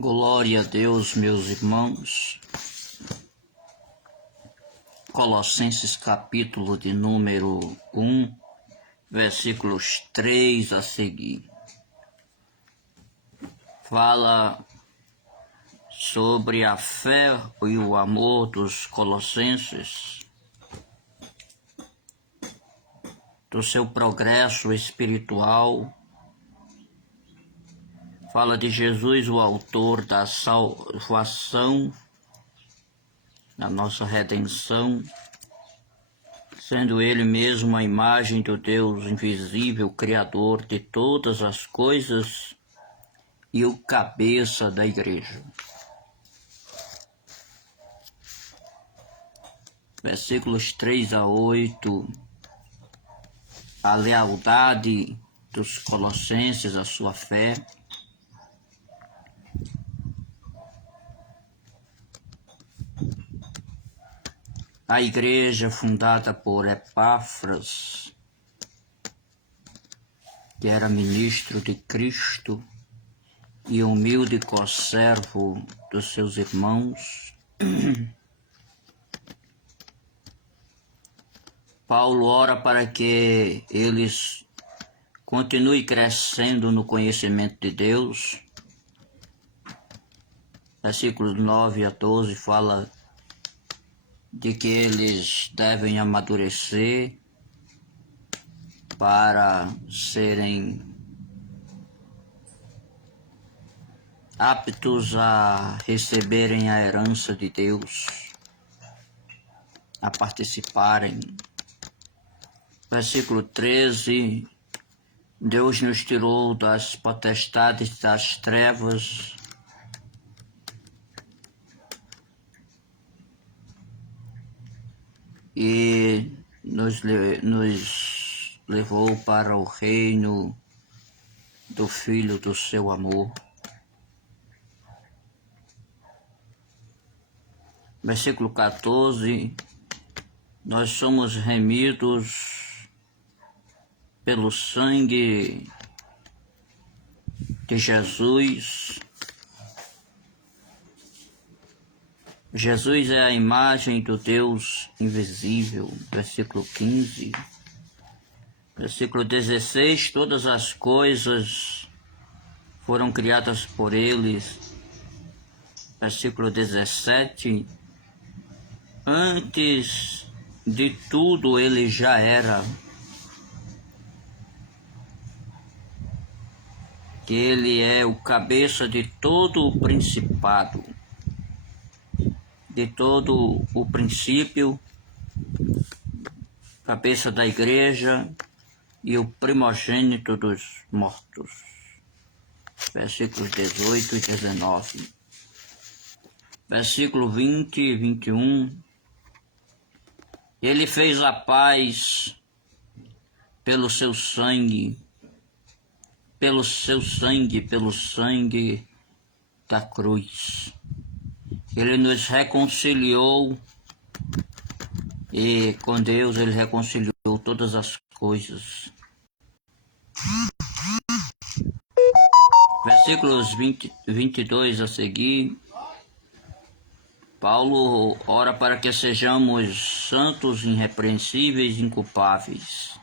Glória a Deus, meus irmãos. Colossenses capítulo de número 1, versículos 3 a seguir. Fala sobre a fé e o amor dos colossenses, do seu progresso espiritual. Fala de Jesus, o autor da salvação, da nossa redenção, sendo Ele mesmo a imagem do Deus invisível, Criador de todas as coisas e o cabeça da igreja. Versículos 3 a 8, a lealdade dos colossenses, a sua fé. A igreja fundada por Epáfras, que era ministro de Cristo e humilde conservo dos seus irmãos. Paulo ora para que eles continuem crescendo no conhecimento de Deus. Versículos 9 a 12 fala de que eles devem amadurecer para serem aptos a receberem a herança de Deus, a participarem. Versículo 13, Deus nos tirou das potestades das trevas e nos levou para o reino do Filho do seu amor. Versículo 14, nós somos remidos pelo sangue de Jesus. Jesus é a imagem do Deus invisível. Versículo 15. Versículo 16, todas as coisas foram criadas por eles. Versículo 17, antes de tudo ele já era. Que ele é o cabeça de todo o principado, de todo o princípio, cabeça da igreja e o primogênito dos mortos. Versículos 18 e 19. Versículo 20 e 21. Ele fez a paz pelo seu sangue, pelo sangue da cruz. Ele nos reconciliou e com Deus ele reconciliou todas as coisas. Versículos 22 a seguir, Paulo ora para que sejamos santos, irrepreensíveis e inculpáveis.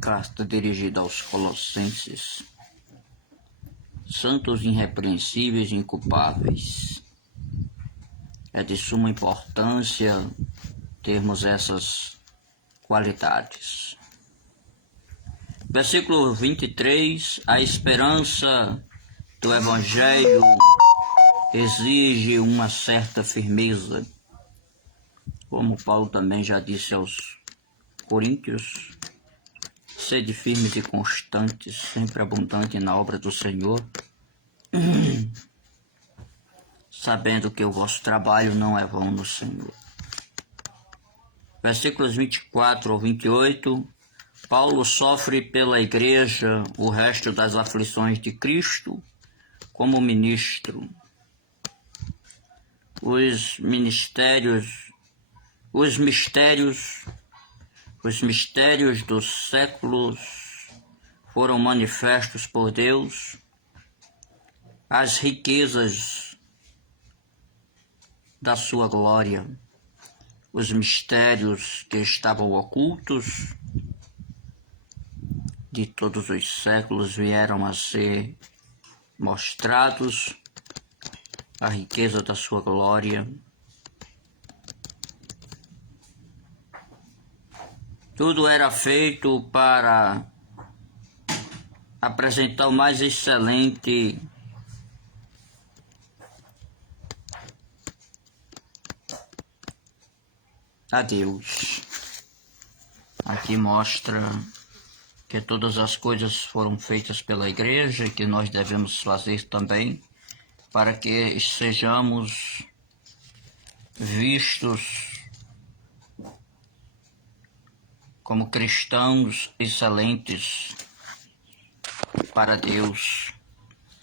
Carta dirigida aos Colossenses. Santos, irrepreensíveis e inculpáveis. É de suma importância termos essas qualidades. Versículo 23, a esperança do Evangelho exige uma certa firmeza. Como Paulo também já disse aos Coríntios, sede firmes e constantes, sempre abundante na obra do Senhor, sabendo que o vosso trabalho não é vão no Senhor. Versículos 24 ao 28, Paulo sofre pela igreja o resto das aflições de Cristo como ministro. Os mistérios dos séculos foram manifestos por Deus, as riquezas da sua glória, os mistérios que estavam ocultos de todos os séculos vieram a ser mostrados, a riqueza da sua glória. Tudo era feito para apresentar o mais excelente a Deus. Aqui mostra que todas as coisas foram feitas pela igreja e que nós devemos fazer também para que sejamos vistos como cristãos excelentes para Deus,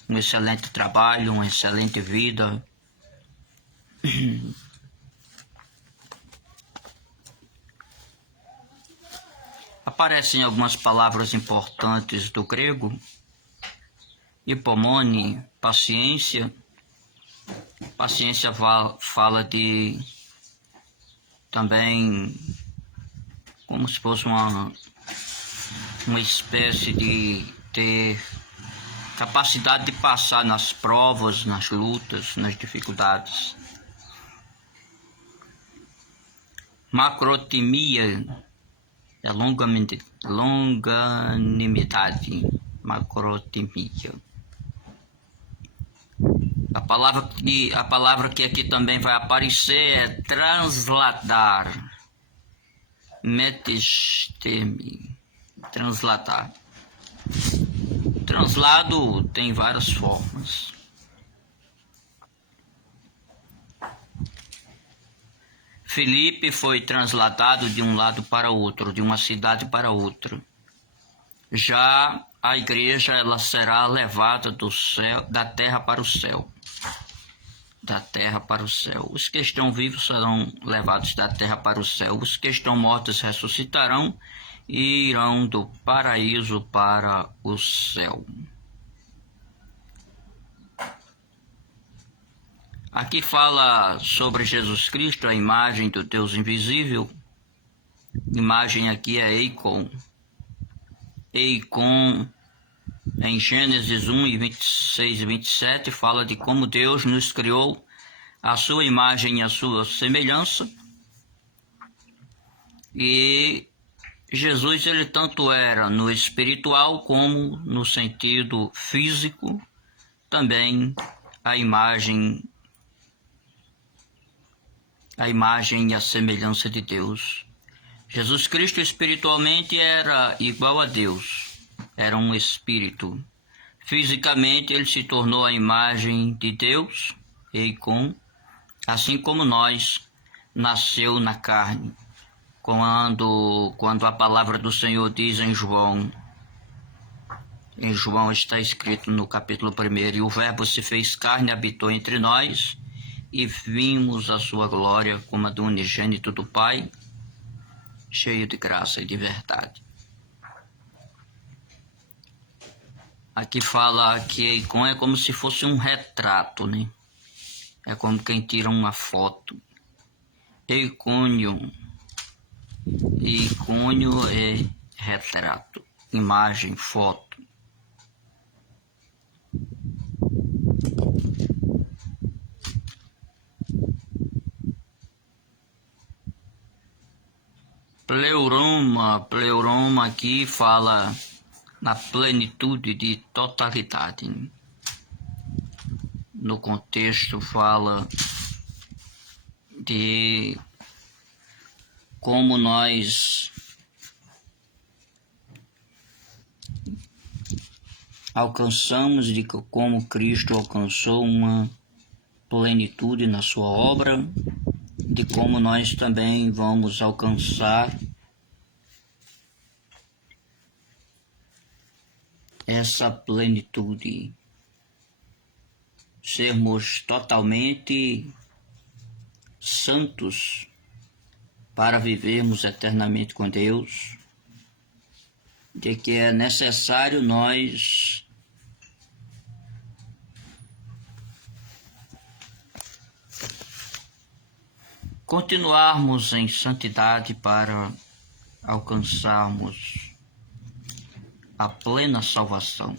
um excelente trabalho, uma excelente vida. Aparecem algumas palavras importantes do grego: hipomone, paciência. Paciência fala de também como se fosse uma espécie de ter capacidade de passar nas provas, nas lutas, nas dificuldades. Macrotimia é longanimidade, macrotimia. A palavra que aqui também vai aparecer é transladar, metisteme, transladar. Translado tem várias formas. Filipe foi transladado de um lado para outro, de uma cidade para outra. Já a igreja, ela será levada do céu, da terra para o céu. Da terra para o céu. Os que estão vivos serão levados da terra para o céu. Os que estão mortos ressuscitarão e irão do paraíso para o céu. Aqui fala sobre Jesus Cristo, a imagem do Deus invisível. Imagem aqui é Eikon. Eikon, em Gênesis 1, 26 e 27, fala de como Deus nos criou a sua imagem e a sua semelhança. E Jesus, ele tanto era no espiritual como no sentido físico, também a imagem e a semelhança de Deus. Jesus Cristo espiritualmente era igual a Deus, era um espírito. Fisicamente ele se tornou a imagem de Deus, Eikon, assim como nós, nasceu na carne. Quando a palavra do Senhor diz em João está escrito no capítulo 1, e o Verbo se fez carne e habitou entre nós, e vimos a sua glória como a do unigênito do Pai, cheio de graça e de verdade. Aqui fala que Eikon é como se fosse um retrato, né? É como quem tira uma foto. Eikônio é retrato, imagem, foto. Pleuroma aqui fala na plenitude de totalidade. No contexto fala de como nós alcançamos, de como Cristo alcançou uma plenitude na sua obra, de como nós também vamos alcançar essa plenitude, sermos totalmente santos para vivermos eternamente com Deus. de que é necessário nós continuarmos em santidade para alcançarmos a plena salvação.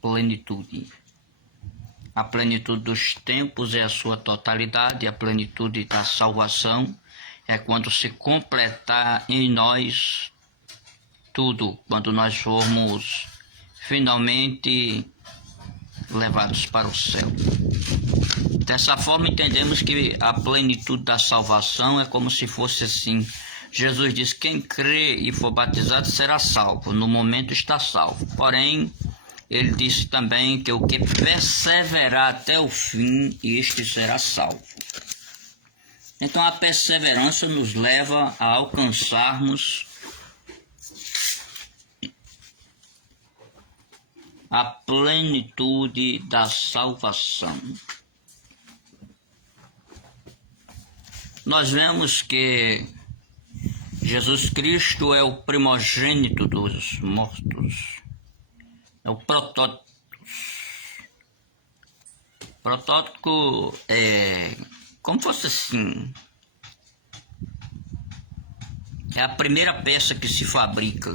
Plenitude. A plenitude dos tempos é a sua totalidade, a plenitude da salvação é quando se completar em nós tudo, quando nós formos finalmente levados para o céu. Dessa forma entendemos que a plenitude da salvação é como se fosse assim. Jesus diz: quem crê e for batizado será salvo. No momento está salvo. Porém, ele disse também que o que perseverar até o fim, este será salvo. Então a perseverança nos leva a alcançarmos a plenitude da salvação. Nós vemos que Jesus Cristo é o primogênito dos mortos, é o protótipo. Protótipo é como fosse assim, é a primeira peça que se fabrica,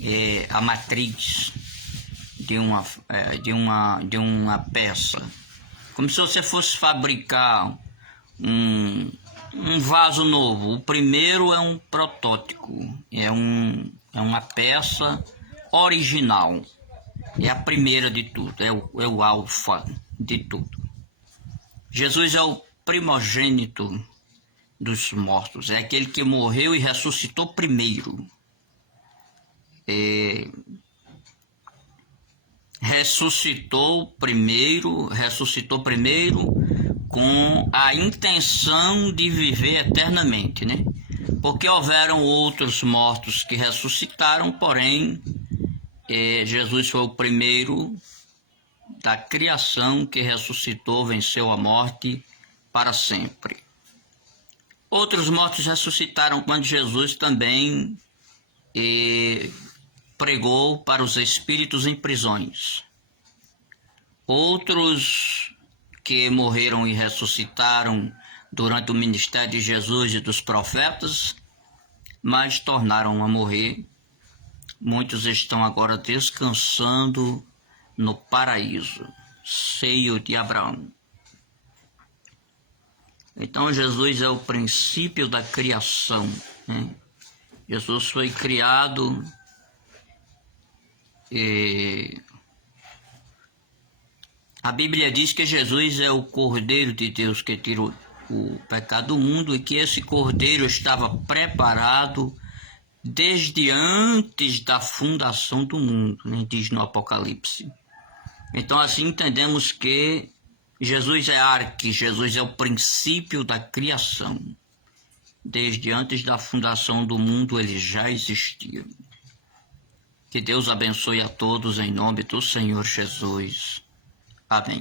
é a matriz de uma peça, como se você fosse fabricar um vaso novo. O primeiro é um protótipo, é uma peça original, é a primeira de tudo, é o alfa de tudo. Jesus é o primogênito dos mortos, é aquele que morreu e ressuscitou primeiro. Ressuscitou primeiro com a intenção de viver eternamente, né? Porque houveram outros mortos que ressuscitaram, porém, Jesus foi o primeiro da criação que ressuscitou, venceu a morte para sempre. Outros mortos ressuscitaram quando Jesus também pregou para os espíritos em prisões. Outros que morreram e ressuscitaram durante o ministério de Jesus e dos profetas, mas tornaram a morrer. Muitos estão agora descansando no paraíso, seio de Abraão. Então Jesus é o princípio da criação, né? Jesus foi criado a Bíblia diz que Jesus é o Cordeiro de Deus que tirou o pecado do mundo e que esse Cordeiro estava preparado desde antes da fundação do mundo, né? Diz no Apocalipse. Então assim entendemos que Jesus é Jesus é o princípio da criação. Desde antes da fundação do mundo ele já existia. Que Deus abençoe a todos em nome do Senhor Jesus. Amém.